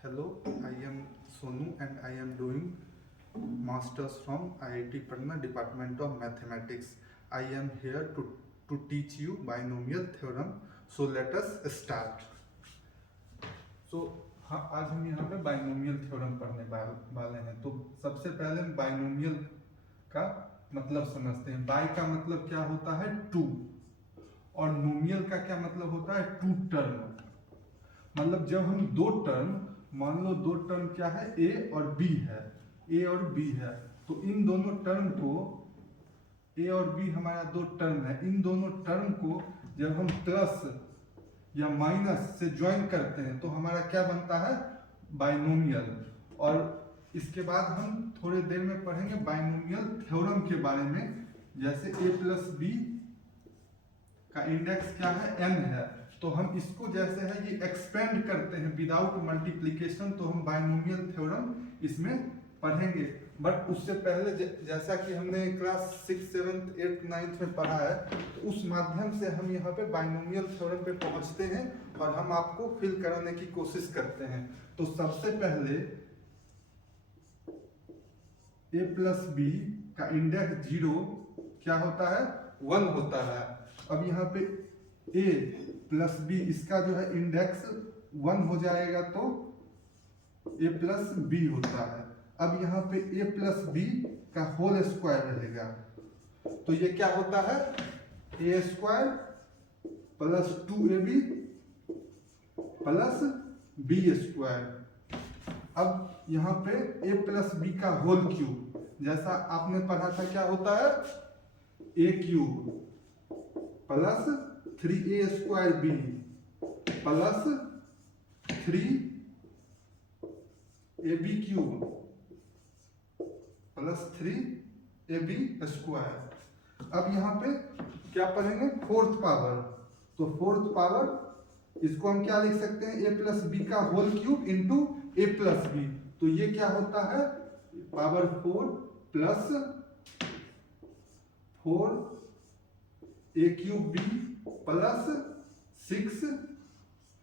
Hello, I am Sonu and I am doing masters from IIT Patna Department of Mathematics. I am here to teach you binomial theorem. So let us start. So हाँ, आज हम यहाँ पे binomial theorem पढ़ने वाले हैं। तो सबसे पहले हम बाइनोमियल का मतलब समझते हैं। बाई का मतलब क्या होता है? टू। और नोमियल का क्या मतलब होता है? Two term. मतलब जब हम दो टर्म, मान लो दो टर्म क्या है, ए और बी है, ए और बी है, तो इन दोनों टर्म को, ए और बी हमारा दो टर्म है, इन दोनों टर्म को जब हम प्लस या माइनस से ज्वाइन करते हैं तो हमारा क्या बनता है? बाइनोमियल। और इसके बाद हम थोड़ी देर में पढ़ेंगे बाइनोमियल थ्योरम के बारे में। जैसे ए प्लस बी का इंडेक्स क्या है? n है, तो हम इसको जैसे है ये एक्सपेंड करते हैं विदाउट मल्टीप्लिकेशन, तो हम बाइनोमियल थ्योरम इसमें पढ़ेंगे। बट उससे पहले जैसा कि हमने क्लास 6, 7, 8, 9 में पढ़ा है, तो उस माध्यम से हम यहाँ पे बाइनोमियल थ्योरम पे पहुँचते हैं और हम आपको फिल कराने की कोशिश करते हैं। तो सबसे पहले a प्लस बी का इंडेक्स 0 क्या होता है? 1 होता है। अब यहाँ पे a प्लस बी इसका जो है इंडेक्स 1 हो जाएगा तो a प्लस बी होता है। अब यहाँ पे a प्लस बी का होल स्क्वायर रहेगा, तो ये क्या होता है? a square plus 2ab plus B square. अब यहाँ पे a प्लस बी का होल क्यूब, जैसा आपने पढ़ा था, क्या होता है? a cube plus 3a square B plus 3ab cube plus 3ab square. अब यहाँ पे क्या पढ़ेंगे? Fourth power. तो फोर्थ पावर इसको हम क्या लिख सकते हैं? a प्लस बी का whole cube into a plus B, तो ये क्या होता है? Power 4 plus 4 a cube b plus 6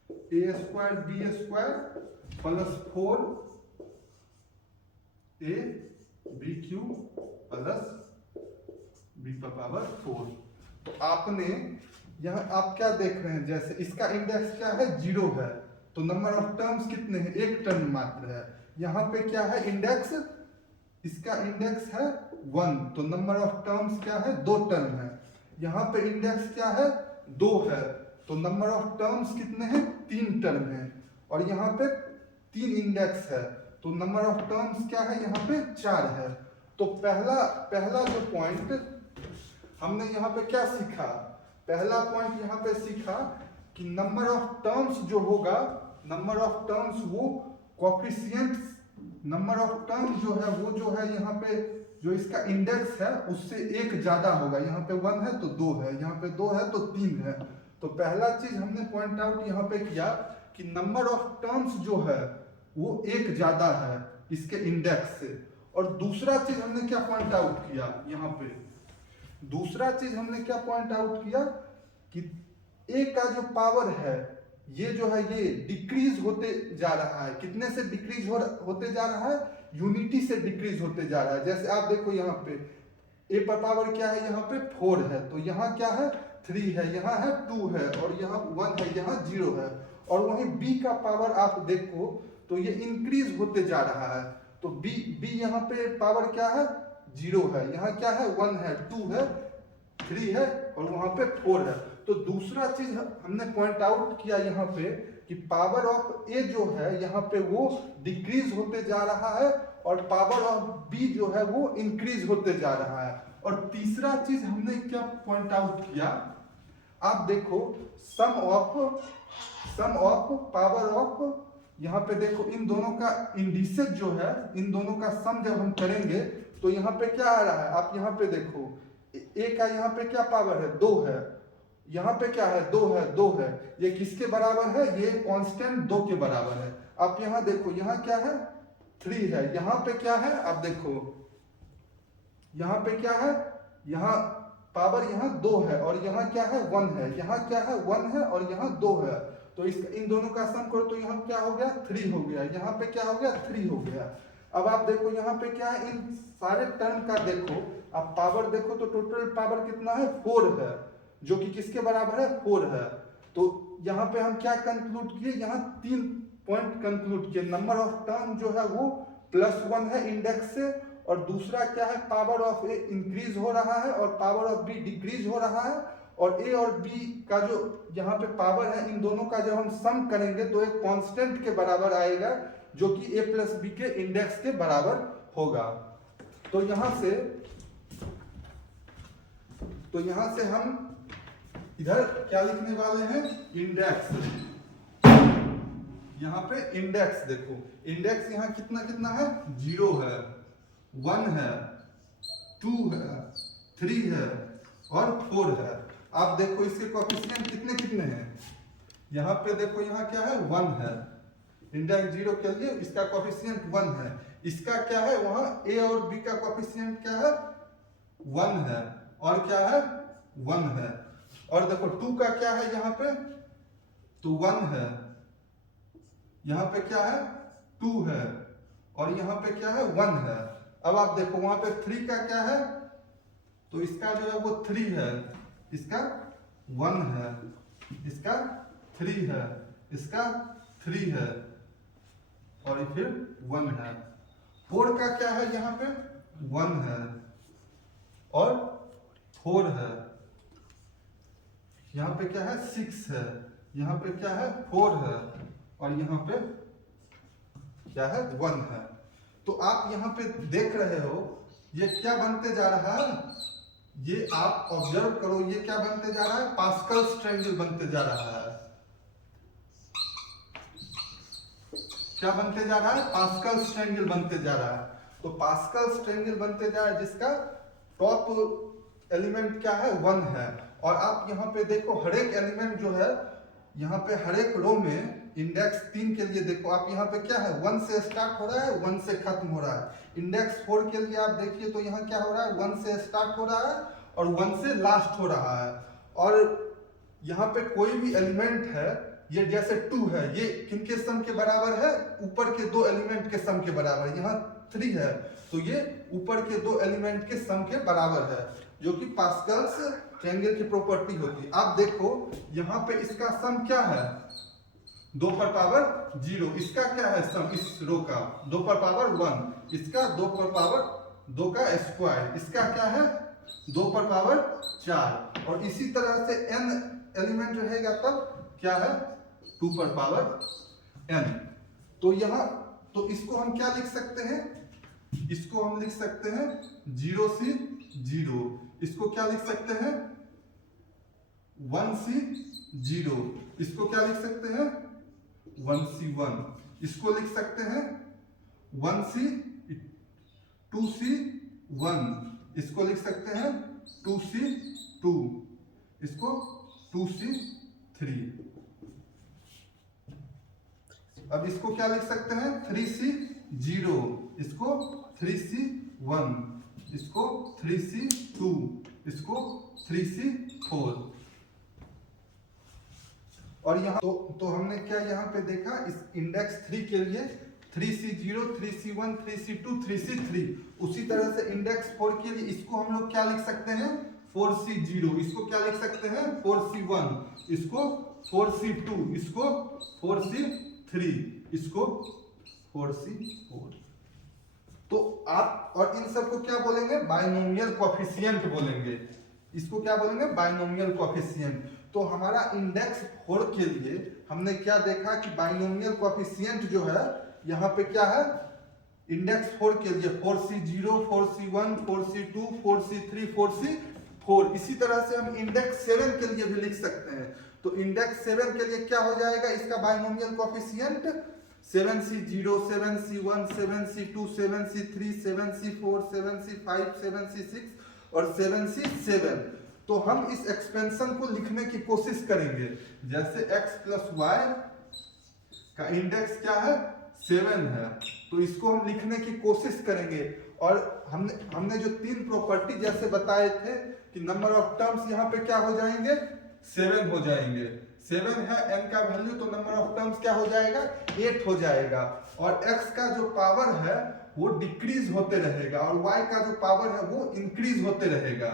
a square b square plus 4 a b cube plus b का पावर 4। तो आपने यहाँ आप क्या देख रहे हैं? जैसे इसका इंडेक्स क्या है? 0 है, तो नंबर ऑफ टर्म्स कितने हैं? एक टर्म मात्र है। यहाँ पे क्या है? इंडेक्स, इसका इंडेक्स है 1, तो नंबर ऑफ टर्म्स क्या है? 2 टर्म है। यहाँ पे इंडेक्स क्या है? 2 है, तो नंबर ऑफ टर्म्स कितने हैं? 3 टर्म है। और यहाँ पे 3 इंडेक्स है, तो नंबर ऑफ टर्म्स क्या है? यहाँ पे 4 है। तो पहला जो पॉइंट हमने यहाँ पे क्या सीखा? पहला पॉइंट यहाँ पे सीखा कि नंबर ऑफ टर्म्स जो होगा, नंबर ऑफ टर्म्स वो कोफिशिएंट्स, नंबर ऑफ टर्म्स जो है वो जो है यहाँ पे जो इसका इंडेक्स है उससे एक ज्यादा होगा। यहाँ पे 1 है तो 2 है, यहाँ पे 2 है तो 3 है। तो पहला चीज हमने पॉइंट आउट यहाँ पे किया कि नंबर ऑफ टर्म्स जो है वो एक ज्यादा है इसके इंडेक्स से। और दूसरा चीज हमने क्या पॉइंट आउट किया? यहाँ पे दूसरा चीज हमने क्या पॉइंट आउट किया कि a का जो पावर है ये जो है ये डिक्रीज होते जा रहा है। कितने से डिक्रीज होते जा रहा है? यूनिटी से डिक्रीज होते जा रहा है। जैसे आप देखो यहाँ पे a पर पावर क्या है? यहाँ पे 4 है, तो यहाँ क्या है? 3 है, यहाँ है 2 है, और यहाँ 1 है, यहाँ 0 है। और वहीं b का पावर आप देखो तो ये इंक्रीज होते जा रहा है, तो b यहाँ पे पावर क्या है? 0 है, यहाँ क्या है? 1 है, 2 है, 3 है, और वहां पे 4 है। तो दूसरा चीज हमने पॉइंट आउट किया यहाँ पे कि पावर ऑफ a जो है यहाँ पे वो डिक्रीज होते जा रहा है और पावर ऑफ b जो है वो इंक्रीज होते जा रहा है। और तीसरा चीज हमने क्या पॉइंट आउट किया? आप देखो सम ऑफ पावर ऑफ, यहाँ पे देखो इन दोनों का इंडिसेस जो है, इन दोनों का सम जब हम करेंगे तो यहाँ पे क्या आ रहा है? आप यहाँ पे देखो a का यहाँ पे क्या पावर है? 2 है, यहाँ पे क्या है? 2 है, 2 है। ये किसके बराबर है? ये कांस्टेंट 2 के बराबर है। आप यहाँ देखो, यहाँ क्या है? 3 है, यहाँ पे क्या है? आप देखो यहाँ पे क्या है? यहाँ पावर यहाँ 2 है, और यहाँ क्या है? 1 है, यहाँ क्या है? 1 है, और यहाँ 2 है। तो इस इन दोनों का सम करो तो यहाँ क्या हो गया 3 हो गया, यहाँ पे क्या हो गया 3 हो गया। अब आप देखो यहाँ पे क्या है, इन सारे टर्म का देखो आप पावर देखो तो टोटल पावर कितना है 4 है, जो कि किसके बराबर है 4 है। तो यहाँ पे हम क्या कंक्लूड किए, यहाँ 3 पॉइंट कंक्लूड किए। नंबर ऑफ टर्म जो है वो +1 है इंडेक्स से, और दूसरा क्या है पावर ऑफ ए इंक्रीज हो रहा है और पावर ऑफ बी डिक्रीज हो रहा है, और ए और बी का जो यहाँ पे पावर है इन दोनों का जब हम सम करेंगे तो एक कांस्टेंट के बराबर आएगा जो कि a प्लस बी के इंडेक्स के बराबर होगा। तो यहां से हम इधर क्या लिखने वाले हैं इंडेक्स। यहाँ पे इंडेक्स देखो, इंडेक्स यहाँ कितना कितना है 0 है, 1 है, 2 है, 3 है और 4 है। आप देखो इसके कोएफिशिएंट कितने कितने हैं, यहाँ पे देखो यहाँ क्या है 1 है, इंडेक्स 0 के लिए इसका कोएफिशिएंट 1 है। इसका क्या है वहां a और b का कोएफिशिएंट क्या है 1 है, और क्या है 1 है। और देखो 2 का क्या है यहाँ पे तो 1 है, यहाँ पे क्या है 2 है, और यहाँ पे क्या है 1 है। अब आप देखो वहां पे 3 का क्या है, तो इसका जो है वो 3 है, इसका 1 है, इसका 3 है, इसका 3 है और फिर 1 है। 4 का क्या है यहाँ पे 1 है और 4 है, यहाँ पे क्या है 6 है, यहाँ पे क्या है 4 है और यहाँ पे क्या है 1 है। तो आप यहाँ पे देख रहे हो ये क्या बनते जा रहा है, ये आप ऑब्जर्व करो, ये क्या बनते जा रहा है पास्कल्स ट्रायंगल बनते जा रहा है। क्या बनते जा रहा है पास्कल्स ट्रायंगल बनते जा रहा है। तो पास्कल्स ट्रायंगल बनते जा रहा है जिसका टॉप एलिमेंट क्या है 1 है। और आप यहाँ पे देखो हर एक एलिमेंट जो है यहाँ पे हर एक रो में इंडेक्स 3 के लिए देखो आप यहाँ पे क्या है 1 से स्टार्ट हो रहा है 1 से खत्म हो रहा है। इंडेक्स 4 के लिए आप देखिए तो यहाँ क्या हो रहा है 1 से स्टार्ट हो रहा है और 1 से लास्ट हो रहा है। और यहाँ पे कोई भी एलिमेंट है ये जैसे 2 है, ये किनके सम के बराबर है ऊपर के 2 एलिमेंट के सम के बराबर है। यहाँ 3 है तो ये ऊपर के 2 एलिमेंट के सम के बराबर है, जो कि पास्कल्स ट्रायंगल की प्रॉपर्टी होती है। आप देखो यहाँ पे इसका सम क्या है 2 पर पावर 0, इसका क्या है सम इस रो का 2 पर पावर 1, इसका 2 पर पावर 2 का स्क्वायर, इसका क्या है 2 पर पावर 4, और इसी तरह से n एलिमेंट रहेगा तब क्या है 2 पर पावर n। तो यहाँ तो इसको हम क्या लिख सकते हैं, इसको हम लिख सकते हैं 0 से 0, इसको क्या लिख सकते हैं 1 से 0, इसको क्या लिख सकते हैं 1 से 1, इसको लिख सकते हैं 1 से 2 से 1, इसको लिख सकते हैं 2 से 2, इसको 2 से 3। अब इसको क्या लिख सकते हैं 3 से 0, इसको 3 से 1, इसको 3 से 2, इसको 3 से 4। और यहाँ तो हमने क्या यहाँ पे देखा इस इंडेक्स 3 के लिए 3 से 0, 3 से 1, 3 से 2, 3 से 3। उसी तरह से इंडेक्स 4 के लिए इसको हम लोग क्या लिख सकते हैं 4 से 0, इसको क्या लिख सकते हैं 4 से 1, इसको 4 से 2, इसको 4 से 3, इसको 4 से 4। तो आप और इन सबको क्या बोलेंगे बायनोमियल कोएफिशिएंट बोलेंगे, इसको क्या बोलेंगे बायनोमियल कोएफिशिएंट। तो हमारा इंडेक्स 4 के लिए हमने क्या देखा कि बायनोमियल कोएफिशिएंट जो है यहाँ पे क्या है इंडेक्स 4 के लिए 4 से 0, 4 से 1, 4 से 2, 4 से 3, 4 से 4। इसी तरह से हम इंडेक्स 7 के लिए भी लिख सकते हैं। तो इंडेक्स 7 के लिए क्या हो जाएगा इसका बायनोमियल कोएफिशिएंट 7 से 0, 7 से 1, 7 से 2, 7 से 3, 7 से 4, 7 से 5, 7 से 6 और 7 से 7। तो हम इस एक्सपेंशन को लिखने की कोशिश करेंगे, जैसे x प्लस वाई का इंडेक्स क्या है 7 है, तो इसको हम लिखने की कोशिश करेंगे। और हमने जो 3 प्रॉपर्टी जैसे बताए थे कि नंबर ऑफ टर्म्स यहाँ पे क्या हो जाएंगे 7 हो जाएंगे, 7 है n का वैल्यू, तो नंबर ऑफ टर्म्स क्या हो जाएगा 8 हो जाएगा। और x का जो पावर है वो डिक्रीज होते रहेगा और y का जो पावर है वो इंक्रीज होते रहेगा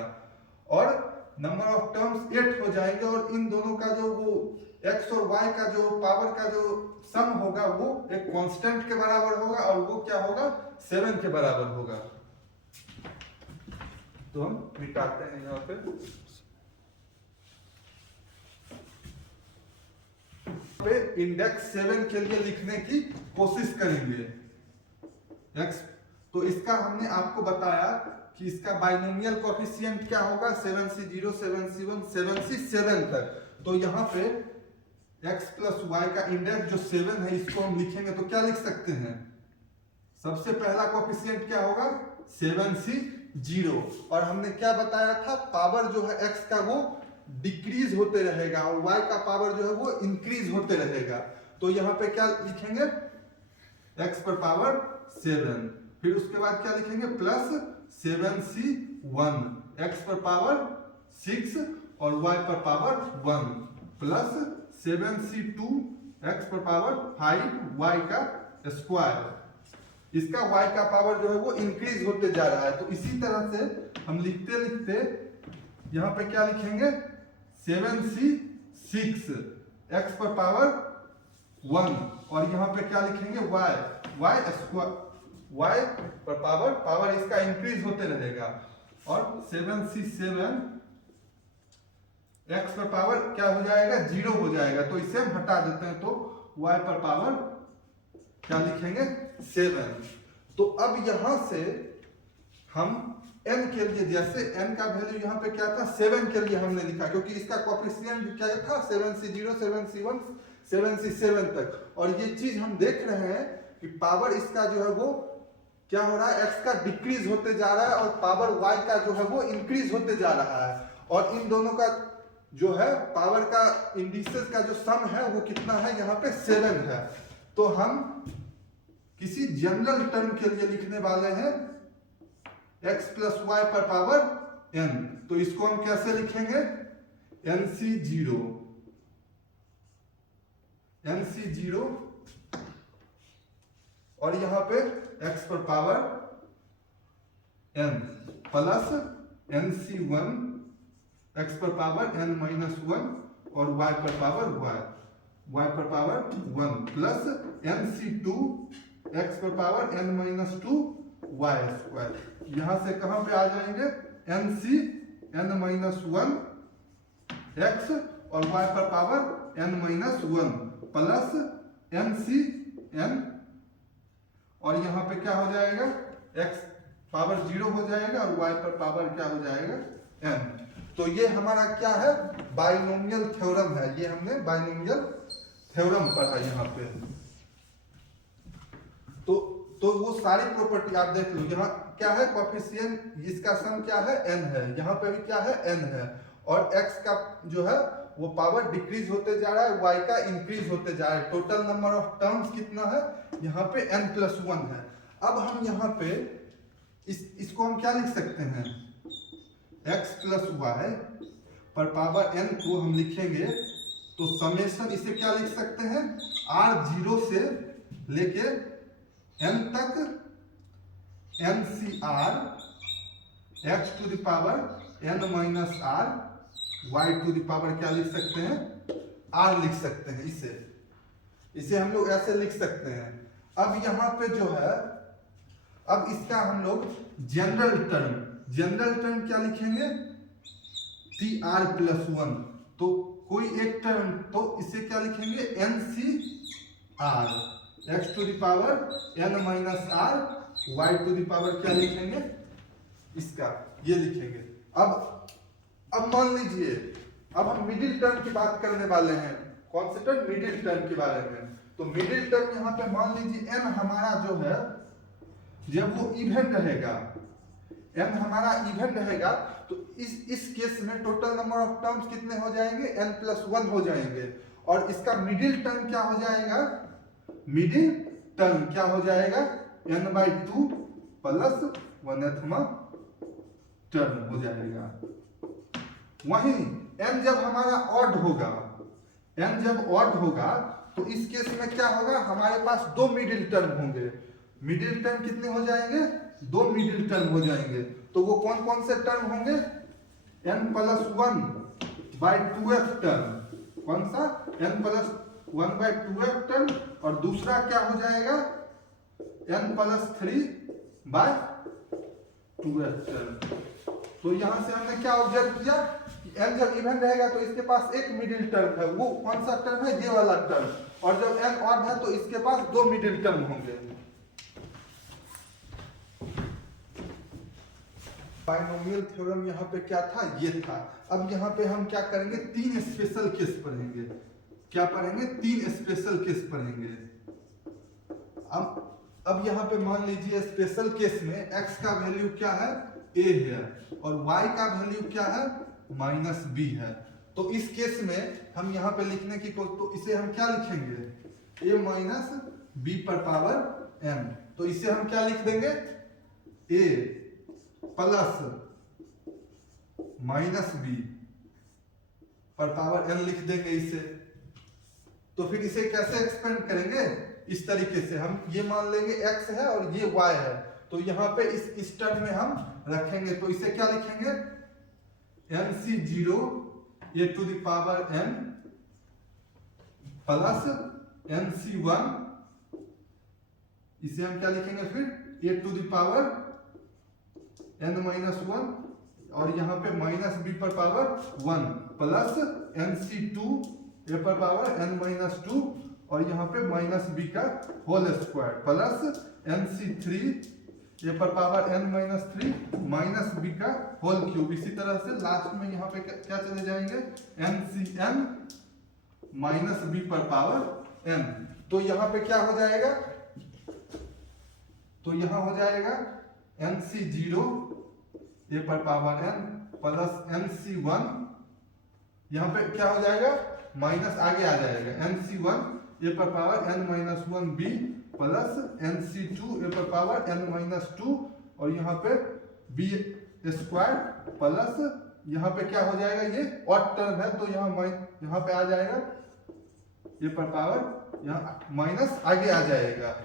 और नंबर ऑफ टर्म्स 8 हो जाएंगे। और इन दोनों का जो वो x और y का जो पावर का जो सम होगा वो एक कांस्टेंट के बराबर होगा और वो क्या होगा 7 के बराबर होगा। तो हम मिटाते हैं यहाँ पे इंडेक्स 7 के लिए लिखने की कोशिश करेंगे x। तो इसका हमने आपको बताया कि इसका बाइनोमियल कोएफिशिएंट क्या होगा 7c0 7c1 7c7 तक। तो यहाँ पे x प्लस y का इंडेक्स जो 7 है इसको हम लिखेंगे तो क्या लिख सकते हैं, सबसे पहला कोएफिशिएंट क्या होगा 7c0। और हमने क्या बताया था पावर जो है x का वो डिक्रीज होते रहेगा और y का पावर जो है वो इंक्रीज होते रहेगा। तो यहाँ पे क्या लिखेंगे x पर पावर 7, फिर उसके बाद क्या लिखेंगे प्लस 7c1 x पर पावर 6 और y पर पावर 1 प्लस 7c2 x पर पावर 5 y का स्क्वायर। इसका y का पावर जो है वो इंक्रीज होते जा रहा है। तो इसी तरह से हम लिखते लिखते यहाँ पे क्या लिखेंगे 7c6 x पर पावर 1 और यहाँ पे क्या लिखेंगे y स्क्वायर y पर पावर इसका इंक्रीज होते रहेगा और 7c7 x पर पावर क्या हो जाएगा 0 हो जाएगा। तो इसे हम हटा देते हैं तो y पर पावर क्या लिखेंगे 7। तो अब यहां से हम n के लिए जैसे n का वैल्यू यहाँ पे क्या था 7 के लिए हमने लिखा क्योंकि इसका कोएफिशिएंट क्या था 7c0 7c1 7c7 तक। और ये चीज हम देख रहे हैं कि पावर इसका जो है वो क्या हो रहा है x का डिक्रीज होते जा रहा है और पावर y का जो है वो इंक्रीज होते जा रहा है। और इन दोनों का जो है पावर का इंडिसेस का जो सम है वो कितना है यहाँ पे 7 है। तो हम किसी जनरल टर्म के लिए लिखने वाले हैं x प्लस वाई पर पावर n। तो इसको हम कैसे लिखेंगे nc0 और यहाँ पे x पर power n plus nc1 x पर पावर n माइनस 1 और y पर पावर y पर पावर 1 प्लस nc2 x पर power n minus 2 y square. यहां से कहां पे आ जाएंगे nc n माइनस 1 x और y पर power n minus 1 plus nc n और यहाँ पे क्या हो जाएगा x पावर 0 हो जाएगा और y पर पावर क्या हो जाएगा n। तो ये हमारा क्या है बाइनोमियल थ्योरम है, ये हमने बाइनोमियल थ्योरम पढ़ा यहाँ पे। तो वो सारी प्रॉपर्टी आप देख लो, यहाँ क्या है कोएफिशिएंट, इसका सम क्या है n है, यहाँ पे भी क्या है n है और x का जो है वो पावर डिक्रीज होते जा रहा है y का इंक्रीज होते जा रहा है। टोटल नंबर ऑफ टर्म्स कितना है यहाँ पे n+1 है। अब हम यहाँ पे इसको हम क्या लिख सकते हैं x प्लस वाई पर पावर n को हम लिखेंगे तो समेशन इसे क्या लिख सकते हैं r0 से लेके n तक ncr x to the power n minus r y to the power क्या लिख सकते हैं r लिख सकते हैं। इसे हम लोग ऐसे लिख सकते हैं। अब यहाँ पे जो है अब इसका हम लोग जनरल टर्म क्या लिखेंगे tr+1। तो कोई एक टर्म तो इसे क्या लिखेंगे ncr x to the power n minus r y to the power क्या लिखेंगे इसका ये लिखेंगे। अब मान लीजिए अब हम मिडिल टर्म की बात करने वाले हैं। कौन से टर्म मिडिल टर्म के बारे में। तो मिडिल टर्म यहाँ पे मान लीजिए n हमारा जो है जब वो इवन रहेगा n हमारा इवन रहेगा तो इस केस में टोटल नंबर ऑफ टर्म्स कितने हो जाएंगे n+1 हो जाएंगे और इसका मिडिल टर्म क्या हो जाएगा मिडिल टर्म क्या हो जाएगा n/2 प्लस 1th टर्म हो जाएगा। वहीं n जब हमारा ऑड होगा n जब ऑड होगा तो इस केस में क्या होगा, हमारे पास दो मिडिल टर्म होंगे। मिडिल टर्म कितने हो जाएंगे, दो मिडिल टर्म हो जाएंगे। तो वो कौन कौन से टर्म होंगे, n+1/2f टर्म। कौन सा, n+1/2f टर्म, और दूसरा क्या हो जाएगा n+3/2f टर्म। तो यहां से हमने क्या ऑब्जर्व किया कि n जब इवन रहेगा तो इसके पास एक मिडिल टर्म है, वो कौन सा टर्म है, ये वाला टर्म। और जब n ऑड है तो इसके पास दो मिडिल टर्म होंगे। बाइनोमियल थ्योरम यहाँ पे क्या था, ये था। अब यहाँ पे हम क्या करेंगे, तीन स्पेशल केस पढ़ेंगे। क्या पढ़ेंगे, तीन स्पेशल केस पढ़ेंगे। अब यहाँ पे मान लीजिए स्पेशल केस में x का वैल्यू क्या है, a है, और y का वैल्यू क्या है, -b है। तो इस केस में हम यहाँ पे लिखने की तो इसे हम क्या लिखेंगे, a - b पर पावर m। तो इसे हम क्या लिख देंगे, a प्लस -b पर पावर n लिख देंगे इसे। तो फिर इसे कैसे एक्सपेंड करेंगे, इस तरीके से हम ये मान लेंगे x है और ये y है, तो यहाँ पे इस टर्म में हम रखेंगे। तो इसे क्या लिखेंगे, nc0 a to the power n plus nc1, इसे हम क्या लिखेंगे फिर a to the power n-1, और यहाँ पे -b पर पावर 1 प्लस nc2 a पर पावर n-2, और यहाँ पे -b का whole square plus nc3 a पर पावर n-3 -b का होल क्यूब। इसी तरह से लास्ट में यहाँ पे क्या चले जाएंगे, ncn -b पर पावर n। तो यहाँ पे क्या हो जाएगा, तो यहाँ हो जाएगा nc0 a पर पावर n प्लस nc1, यहाँ पे क्या हो जाएगा, माइनस आगे आ जाएगा, nc1 a पर power n-1b plus nc2 a पर पावर n-2, और यहाँ पे b स्क्वायर प्लस यहाँ पे क्या हो जाएगा, ये ऑड टर्म है तो यहाँ पे आ जाएगा a पर पावर, यहाँ माइनस आगे आ जाएगा,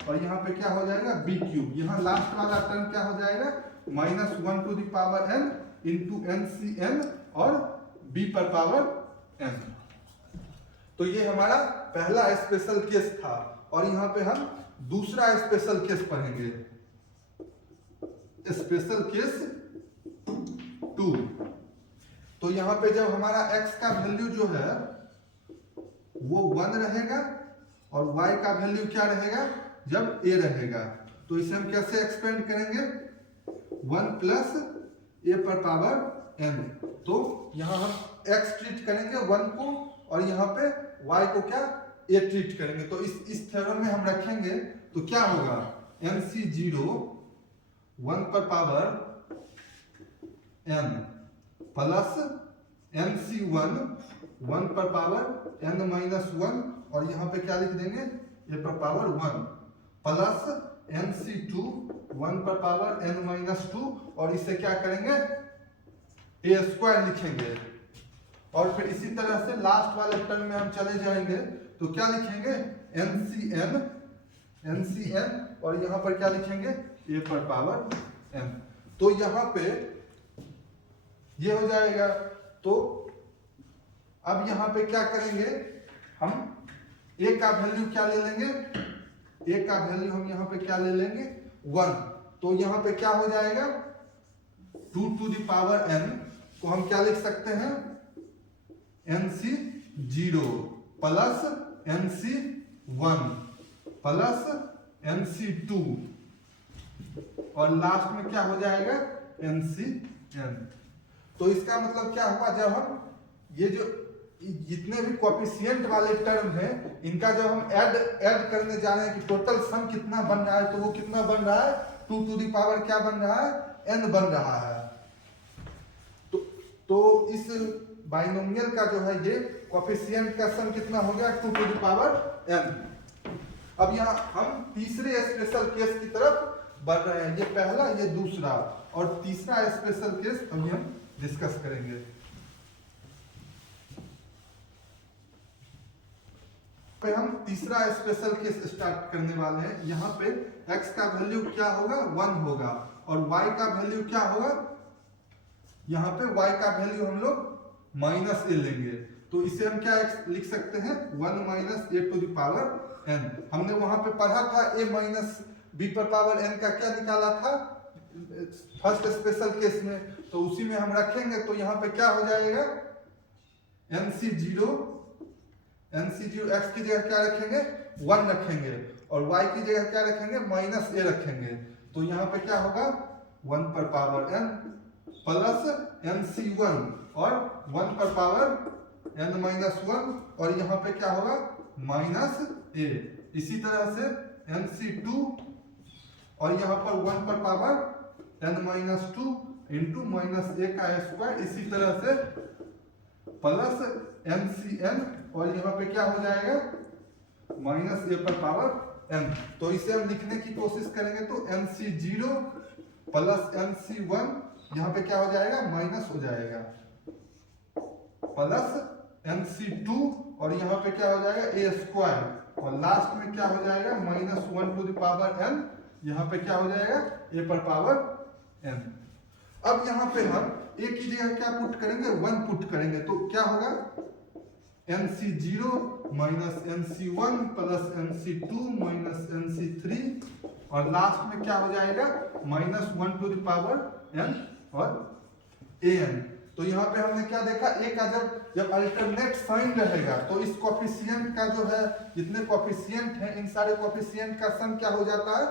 और यहाँ पे क्या हो जाएगा b क्यूब। यहाँ लास्ट वाला टर्म क्या हो जाएगा, -1 to the power n into ncn और b पर पावर n। तो ये हमारा पहला स्पेशल केस था, और यहाँ पे हम दूसरा स्पेशल केस पढ़ेंगे, स्पेशल केस 2। तो यहाँ पे जब हमारा x का वैल्यू जो है वो 1 रहेगा और y का वैल्यू क्या रहेगा, जब a रहेगा, तो इसे हम कैसे एक्सपेंड करेंगे, 1 प्लस a पर पावर n। तो यहाँ हम x ट्रीट करेंगे 1 को, और यहाँ पे y को क्या a ट्रीट करेंगे। तो इस थ्योरम में हम रखेंगे तो क्या होगा, nc0 1 पर पावर n प्लस nc1 1 पर पावर n-1, और यहाँ पे क्या लिख देंगे, a पर पावर 1 प्लस nc2 1 पर पावर n-2, और इसे क्या करेंगे, a स्क्वायर लिखेंगे। और फिर इसी तरह से लास्ट वाले टर्म में हम चले जाएंगे तो क्या लिखेंगे, ncn, और यहाँ पर क्या लिखेंगे, a पर पावर n। तो यहाँ पे ये हो जाएगा। तो अब यहाँ पे क्या करेंगे, हम a का वैल्यू क्या ले लेंगे, a का वैल्यू हम यहाँ पे क्या ले लेंगे, 1। तो यहाँ पे क्या हो जाएगा, 2 टू द पावर n को हम क्या लिख सकते हैं, nc0 plus nc1 plus nc2, और लास्ट में क्या हो जाएगा, ncn। तो इसका मतलब क्या हुआ, जब हम ये जो जितने भी कोएफिशिएंट वाले टर्म हैं इनका जब हम ऐड करने जा रहे हैं कि टोटल सम कितना बन रहा है, तो वो कितना बन रहा है, 2 टू द पावर क्या बन रहा है, n बन रहा है। तो इस बाइनोमियल का जो है ये कोएफिशिएंट का सम कितना हो गया, 2 टू द पावर n। अब यहाँ हम तीसरे स्पेशल केस की तरफ बढ़ रहे हैं, ये पहला, ये दूसरा, और तीसरा स्पेशल केस अभी हम डिस्कस करेंगे। पे हम तीसरा स्पेशल केस स्टार्ट करने वाले हैं। यहाँ पे x का वैल्यू क्या होगा 1 होगा और y का वैल्यू क्या होगा, यहाँ पे y का वैल्यू हम लोग -a लेंगे। तो इसे हम क्या लिख सकते हैं 1 - a to the power n। हमने वहां पे पढ़ा था a माइनस b पर पावर n का क्या निकाला था फर्स्ट स्पेशल केस में, तो उसी में हम रखेंगे। तो यहाँ पे क्या हो जाएगा NC0 x की जगह क्या रखेंगे 1 रखेंगे और y की जगह क्या रखेंगे -a रखेंगे। तो यहाँ पे क्या होगा 1 पर पावर n प्लस NC1 और 1 पर पावर n-1 और यहाँ पे क्या होगा -a। इसी तरह से NC2 और यहाँ पर 1 पर पावर n-2 इंटू -a का स्क्वायर, इसी तरह से प्लस NCn और यहाँ पे क्या हो जाएगा -a पर पावर n। तो इसे हम लिखने की कोशिश करेंगे तो NC0 प्लस NC1 यहाँ पे क्या हो जाएगा माइनस हो जाएगा प्लस NC2 और यहाँ पे क्या हो जाएगा a स्क्वायर और लास्ट में क्या हो जाएगा -1 टू द पावर n, यहाँ पे क्या हो जाएगा a पर पावर n। अब यहाँ पे हम a की जगह क्या पुट करेंगे 1 पुट करेंगे तो क्या होगा NC0 NC1 plus NC2 NC3 और लास्ट में क्या हो जाएगा -1 टू द पावर n और an। तो यहाँ पे हमने क्या देखा a का जब अल्टरनेट साइन रहेगा तो इस कोफिशिएंट का जो है जितने कोफिशिएंट हैं इन सारे कोफिशिएंट का सम क्या हो जाता है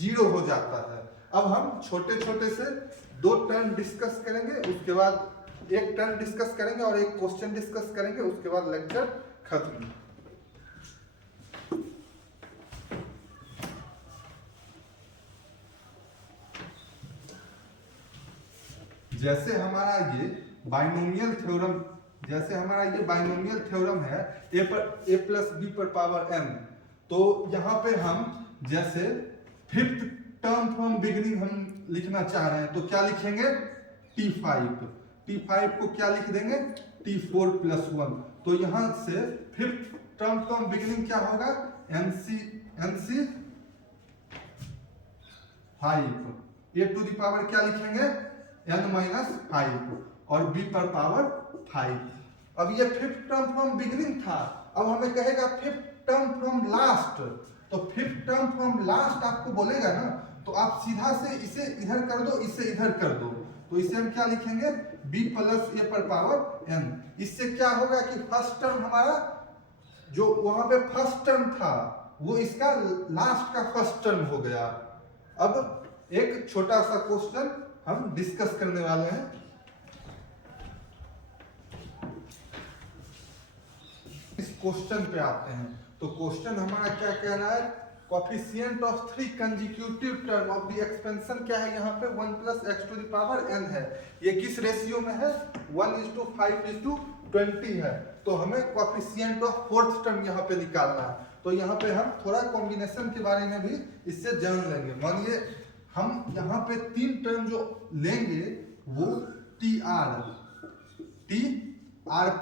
0 हो जाता है। अब हम छोटे छोटे से 2 टर्म डिस्कस करेंगे, उसके बाद एक टर्म डिस्कस करेंगे और एक क्वेश्चन डिस्कस करेंगे, उसके बाद लेक्चर खत्म। जैसे हमारा ये बाइनोमियल थ्योरम है a प्लस b पर पावर n, तो यहाँ पे हम जैसे फिफ्थ टर्म फ्रॉम बिगिनिंग हम लिखना चाह रहे हैं तो क्या लिखेंगे t5 को क्या लिख देंगे t4 प्लस 1। तो यहाँ से फिफ्थ टर्म फ्रॉम बिगिनिंग क्या होगा NC5 a to the power क्या लिखेंगे n-5 और b पर पावर 5। अब ये फिफ्थ टर्म फ्रॉम बिगिनिंग था, अब हमें कहेगा फिफ्थ टर्म फ्रॉम लास्ट, तो फिफ्थ टर्म फ्रॉम लास्ट आपको बोलेगा ना तो आप सीधा से इसे इधर कर दो इसे इधर कर दो, तो इसे हम क्या लिखेंगे b प्लस a पर पावर n। इससे क्या होगा कि फर्स्ट टर्म हमारा जो वहां पे फर्स्ट टर्म था वो इसका लास्ट का फर्स्ट टर्म हो गया। अब एक छोटा सा क्वेश्चन हम डिस्कस करने वाले हैं। इस क्वेश्चन पे आते हैं तो क्वेश्चन हमारा क्या कह रहा है coefficient of 3 consecutive term of the expansion क्या है यहाँ पे 1 plus x to the power n है। ये किस रेशियो में है 1:5:20 है। तो हमें कोएफिशिएंट ऑफ फोर्थ टर्म यहाँ पे निकालना है। तो यहाँ पे हम थोड़ा कॉम्बिनेशन के बारे में भी इससे जान लेंगे। मानिए हम यहाँ पे 3 टर्म जो लेंगे वो tr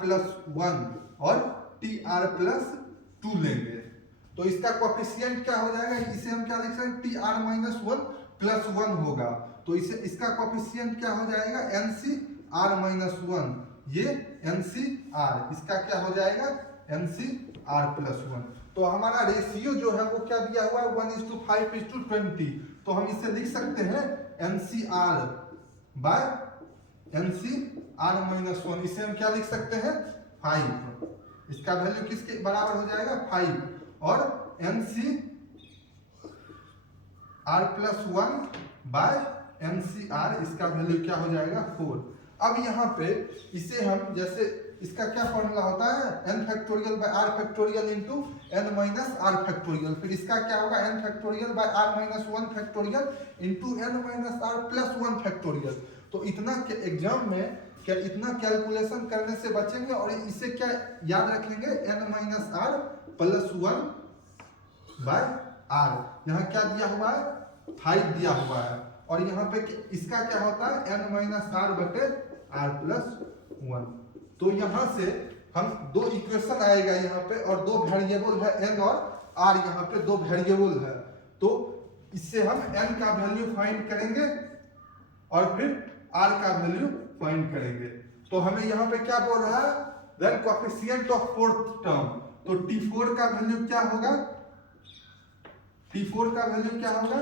प्लस 1 और tr प्लस 2 लेंगे, तो इसका कोएफिशिएंट क्या हो जाएगा, इसे हम क्या लिख सकते हैं tr-1 प्लस 1 होगा, तो इसे इसका कोएफिशिएंट क्या हो जाएगा NCr-1, ये NCr, इसका क्या हो जाएगा NCr प्लस 1। तो हमारा रेशियो जो है वो क्या दिया हुआ है 1:5:20, तो हम इसे लिख सकते हैं NCr बाय NCr-1, इसे हम क्या लिख सकते हैं 5, इसका वैल्यू किसके बराबर हो जाएगा 5 और NCr प्लस 1 बाय NCr, इसका वैल्यू क्या हो जाएगा 4। अब यहाँ पे इसे हम जैसे इसका क्या फॉर्मूला होता है n factorial by r factorial into n minus r factorial, फिर इसका क्या होगा n factorial by r minus 1 factorial into n minus r plus 1 factorial. तो इतना एग्जाम में क्या इतना कैलकुलेशन करने से बचेंगे और इसे क्या याद रखेंगे n minus r plus 1 by r। यहाँ क्या दिया हुआ है 5 दिया हुआ है और यहाँ पे इसका क्या होता है n माइनस r बटे r प्लस 1। तो यहाँ से हम दो इक्वेशन आएगा यहाँ पे और दो वेरिएबल है n और r, यहाँ पे दो वेरिएबल है, तो इससे हम n का वैल्यू फाइंड करेंगे और फिर r का वैल्यू फाइंड करेंगे। तो हमें यहाँ पे क्या बोल रहा है, then coefficient of fourth term, तो t4 का वैल्यू क्या होगा, t4 का वैल्यू क्या होगा,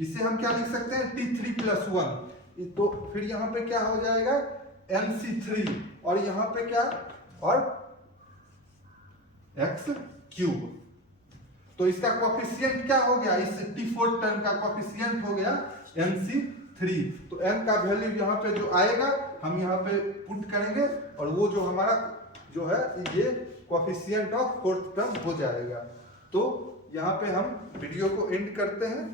इसे हम क्या लिख सकते हैं t3 + 1, तो फिर यहाँ पे क्या हो जाएगा nc3 और यहाँ पे क्या और x3, तो इसका कोएफिशिएंट क्या हो गया, इस t4 टर्म का कोएफिशिएंट हो गया nc3, तो n का वैल्यू यहाँ पे जो आएगा हम यहाँ पे पुट करेंगे और वो जो हमारा जो है ये कोएफिशिएंट ऑफ फोर्थ टर्म हो जाएगा। तो यहाँ पे हम वीडियो को एंड करते हैं।